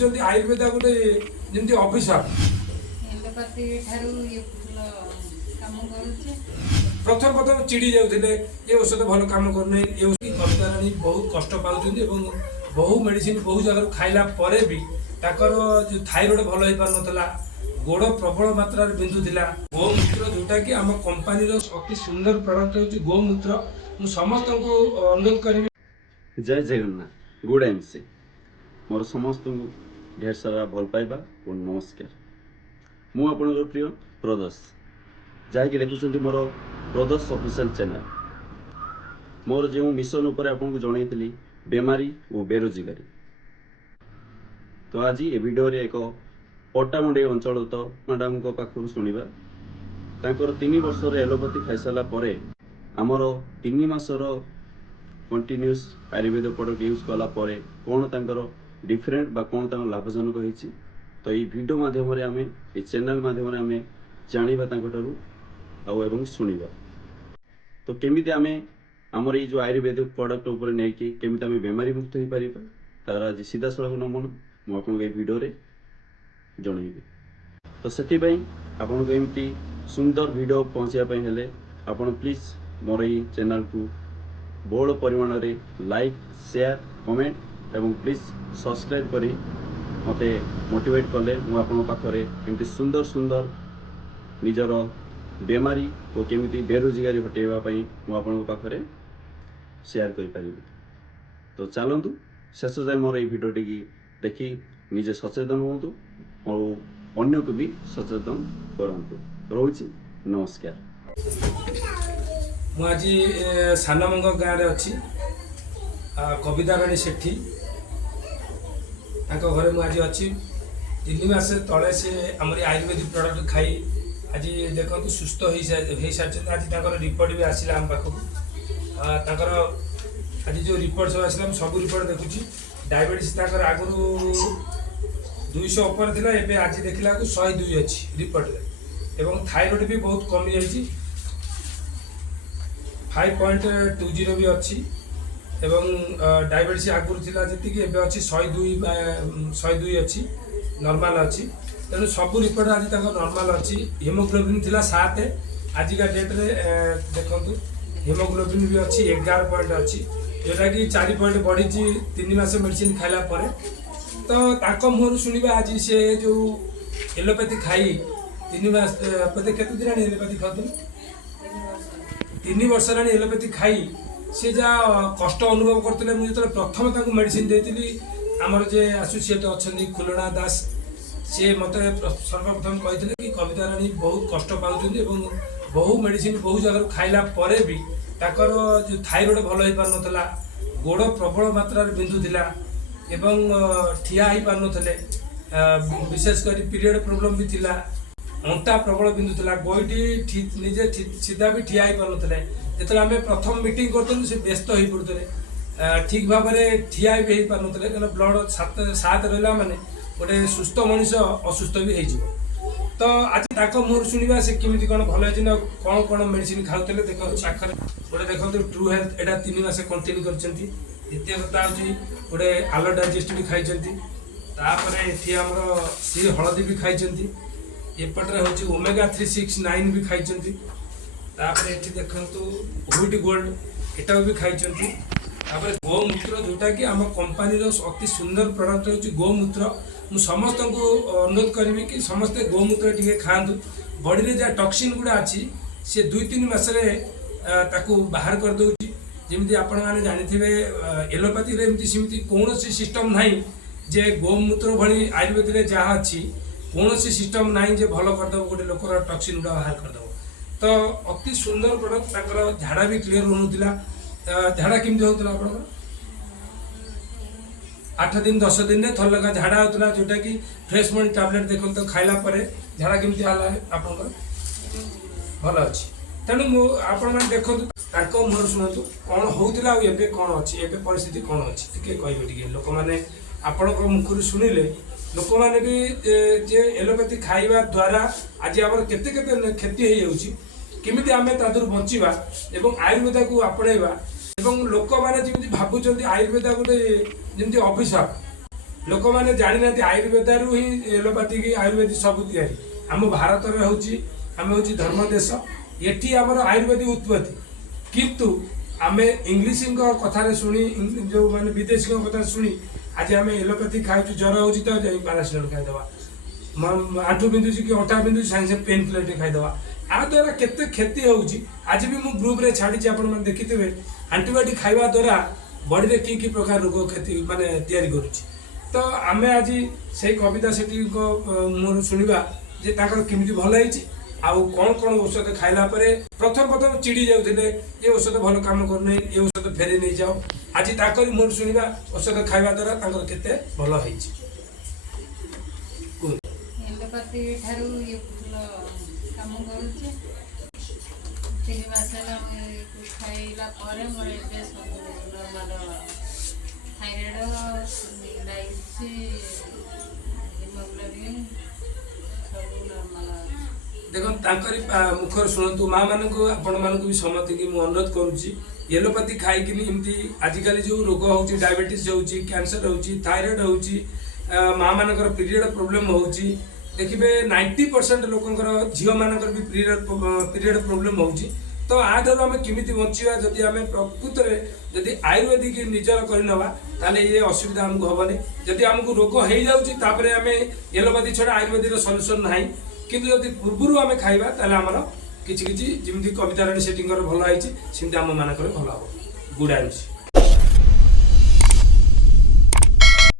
ଭାବୁଛନ୍ତି ଆୟୁର୍ବେଦ ଗୋଟେ ଯେମିତି ଅଭିଶାପ। ଏଲୋପାଥି ଠାରୁ ଇଏ ଭଲ କାମ କରୁଛି। ପ୍ରଥମ ଚିଡ଼ି ଯାଉଥିଲେ ଏ ଔଷଧ ଭଲ କାମ କରୁନାହିଁ, ଏ ଔଷଧ କବିତା ରାଣୀ ବହୁତ କଷ୍ଟ ପାଉଛନ୍ତି ଏବଂ ବହୁ ମେଡ଼ିସିନ ବହୁ ଜାଗାରୁ ଖାଇଲା ପରେ ବି ତାଙ୍କର ଯେଉଁ ଥାଇରଏଡ଼ ଭଲ ହେଇପାରୁନଥିଲା, ଗୋଡ଼ ପ୍ରବଳ ମାତ୍ରାରେ ବିନ୍ଧୁଥିଲା। ଗୋମୂତ୍ର ଯେଉଁଟାକି ଆମ କମ୍ପାନୀର ଅତି ସୁନ୍ଦର ପ୍ରଡକ୍ଟ ହେଉଛି ଗୋମୂତ୍ର। ମୁଁ ସମସ୍ତଙ୍କୁ ଅନୁରୋଧ କରିବି। जय जगन्नाथ गुड एमसी मोर समस्त ढेर सारा भल पाइबा और नमस्कार। मु आपणकर प्रिय प्रदोष जहाँकि देखुं मोर प्रदोष ऑफिशियल चैनल। मोर जो मिशन उपर आपको जनईली बेमारी और बेरोजगारी, तो आज ये वीडियो रे एक पट्टामुंडे अंचल तो मैडम पाखु शुणा 3 वर्ष एलोपैथी खाई सारा आमर 3 मासर कंटिन्यूस आयुर्वेद प्रोडक्ट यूज कला कौन तांकर डिफरेंट बा कौन तांकर लाभजनक होइछि, तो ये वीडियो माध्यम आम ये चैनल माध्यम आम जाना एवं शुणा। तो केमी आम आमर ये जो आयुर्वेदिक प्रोडक्ट उपर नहीं केमी आम बेमारी मुक्त हो पार तार आज सीधा सड़क नमूना मुझे वीडियो रे जनइबी। तो से आपन को एमती सुंदर वीडियो पहुँचापी हेले आपन प्लीज मोर ये चैनल को बहुल परिमाण रे लाइक शेयर कमेंट एवं प्लीज सब्सक्राइब करी मते मोटिवेट कले मु पाखरे एमती सुंदर सुंदर निजर बेमारी और केमिति बेरोजगारी हटेवा पई मु पाखरे शेयर करि परिबी। तो चलतु शेष जाए मोर ये वीडियो टी देखी निजे सचेतन होतु और अन्य को भी सचेतन करंतु। रोची नमस्कार। ମୁଁ ଆଜି ସାନମଙ୍ଗ ଗାଁରେ ଅଛି। କବିତା ରାଣୀ ସେଠି ତାଙ୍କ ଘରେ ମୁଁ ଆଜି ଅଛି। 3 ମାସ ତଳେ ସେ ଆମର ଆୟୁର୍ବେଦିକ ପ୍ରଡକ୍ଟ ଖାଇ ଆଜି ଦେଖନ୍ତୁ ସୁସ୍ଥ ହେଇସାରିଛନ୍ତି। ଆଜି ତାଙ୍କର ରିପୋର୍ଟ ବି ଆସିଲା ଆମ ପାଖକୁ। ତାଙ୍କର ଆଜି ଯେଉଁ ରିପୋର୍ଟ ସବୁ ଆସିଲା ମୁଁ ସବୁ ରିପୋର୍ଟ ଦେଖୁଛି। ଡାଇବେଟିସ୍ ତାଙ୍କର ଆଗରୁ 200 ଉପରେ ଥିଲା, ଏବେ ଆଜି ଦେଖିଲା ବେଳକୁ 102 ଅଛି ରିପୋର୍ଟରେ, ଏବଂ ଥାଇରଏଡ଼ ବି ବହୁତ କମିଯାଇଛି 5.20 भी अच्छी एवं डायबिटीज आगुरी थिला जति एबे अछि 102 अच्छी नॉर्मल अच्छी। तेणु सब रिपोर्ट आज नॉर्मल अच्छी। हिमोग्लोबिन थिला 7, आजिका डेट रे देखंतु हिमोग्लोबिन भी अच्छी 11 पॉइंट अच्छी, जोटा कि 4 पॉइंट बढ़ी 3 मास मेडिसिन खाइला परे। तो ताको मुहर सुनिबा आज से जो एलोपैथी खाई 3 मास पते केते दिन एलोपैथी खातु 3 वर्ष हेल्लानी एलोपैथी खाई सी जहाँ कष्ट अनुभव करते मुझे जो प्रथम मेडिसिन देती आमर जे एसोसिएट अच्छा खुलना दास सी मत सर्वप्रथम कहते कि कविता राणी बहुत कष्ट पाँच बहु मेडिसिन बहु जगह खाइला परे भी ताकर जो थाइरॉइड भल हो पार नाला, गोड़ प्रबल मात्रा बिंधुला एवं ठिया हो पार नथिले, विशेषकर पीरियड प्रोब्लेम भी थिला, अंटा प्रबल बिंधुला, गोईटी निजे सीधा भी ठिया हो पार नथिले। जो आम प्रथम मीटिंग करूँ से व्यस्त हो पड़ते ठीक भाव में ठिया भी हो पार नथिले, कारण ब्लड 7 रहा माने गोटे सुस्थ मनीष असुस्थ भी हो। तो आज मुहर शुणा से केमी कौन भल है कौन कौन मेडिसिन खाते देखो पाखे गोटे देखो ट्रू हेल्थ एटा 3 मास कंटिन्यू कर। द्वितीय कथा हूँ गोटे आलो डाइजेस्ट भी खाई, सी हलदी भी खाई, एपटे हूँ ओमेगा 369 भी खाई, देखु व्हिट गोल्ड एटा भी खाई। गोमूत्र जोटा कि आम कंपानीर अति सुंदर प्रोडक्ट हूँ गोमूत्र। मु समस्त को अनुरोध करी कि समस्ते गोमूत्र टी खातु। बॉडी रे जहाँ टॉक्सिन गुड़ा अच्छी से 2-3 मास बाहर कर दौर। जमी आपण मैंने जानी एलोपैथी सेमती कौन सिस्टम ना जे गोमूत्र भली आयुर्वेद में जहाँ अच्छी कौन सिस्टम ना जे भल करदेव गोटे लोकर टॉक्सिन गुड़ा बाहर करदेव। तो अति सुंदर प्रोडक्ट झाड़ा भी क्लीयर होनुला। झाड़ा केमती होता आप 8 दिन 10 दिन में थर लगा झाड़ा होता, जोटा कि फ्रेश मनी टैबलेट देखो तो खाइला परे झाड़ा केमती आप भल अच्छी। तेणु मैंने देखो मुहर शुणु कौन होता एवं कौन अच्छी एवं परिस्थिति कौन अच्छी टे कहे लोक मैंने आपण मुखर शुणिले लोक मैंने भी जे एलोपैथी खाइबा द्वारा आज आम केते क्षति हो केमी आम तादर बचा एवं आयुर्वेद को आपणेबा एवं लोक मैंने जमी भावुं आयुर्वेद गोटे जमी अभिशाप लोक मैंने जानी ना आयुर्वेद ही एलोपैथिक आयुर्वेदिक सब तैयारी आम भारत में आम हूँ धर्म देश ये आमर आयुर्वेदिक उत्पत्ति किंतु आम इंग्लीश कथार शुणी जो मैंने विदेशी कथा शुणी आज आम एलोपैथिक खाऊ ज्वर हो पारासीटामोल खाईदे आंठू बिंधुची कि अंटा बिंधुची सागे पेन किलर खाईदे आ द्वारा केते क्षति होउची आज भी मु ग्रुप रे छाड़ी आपण मन देखिथिबे एंटीबायोटिक खाइबा द्वारा बॉडी रे की प्रकार रोग क्षति माने तयारी करूची तो आमे आज से कविता सेठी को मोर सुनिबा जे ताकर केमिति भल आइची आउ कौन कौन औषध खाइला परे प्रथम चिड़ी जाउथिले ये औषध भल काम करने ये औषध फेरे नहीं जाओ आज ताकर मोर सुनिबा औषध खाइबा द्वारा ताकर केते भल होइची एलोपैथी ठारू ये फुल काम करुचे 3 मास ହେଲା ଖାଇଲା ପରେ ମୋର ଏବେ ସବୁ ନର୍ମାଲ ଥାଇରଏଡ୍ ଡାଇବେଟିସ୍ ହିମୋଗ୍ଲୋବିନ୍ ସବୁ ନର୍ମାଲ देखो तांकरी मुखर शुणु माँ मानक आपण मानक भी समझ कि मुझे अनुरोध करुच्ची एलोपैथी खाइक एमती आजिकल जो रोग हो डायबिटीज हो कैंसर हो थायराइड हो माँ मानकर पीरियड प्रोब्लेम हो देखिए 90% लोकंर झील मानक भी पीरियड प्रोब्लेम हो तो आधार आम केमी बचा जदि आम प्रकृत में जदि आयुर्वेदिक निजर करनवा ताले ये असुविधा आमको हेनी जदि आमको रोग हो जाऊँगी आम एलोपैथी छड़ा आयुर्वेदिक सल्यूशन ना किंतु जदि पूर्व आम खाइबा ताले आमर किछि किछि जिमती कविता रानी सेटिंग भल होइछि सिमती आम मानकर भल हम गुड आयुष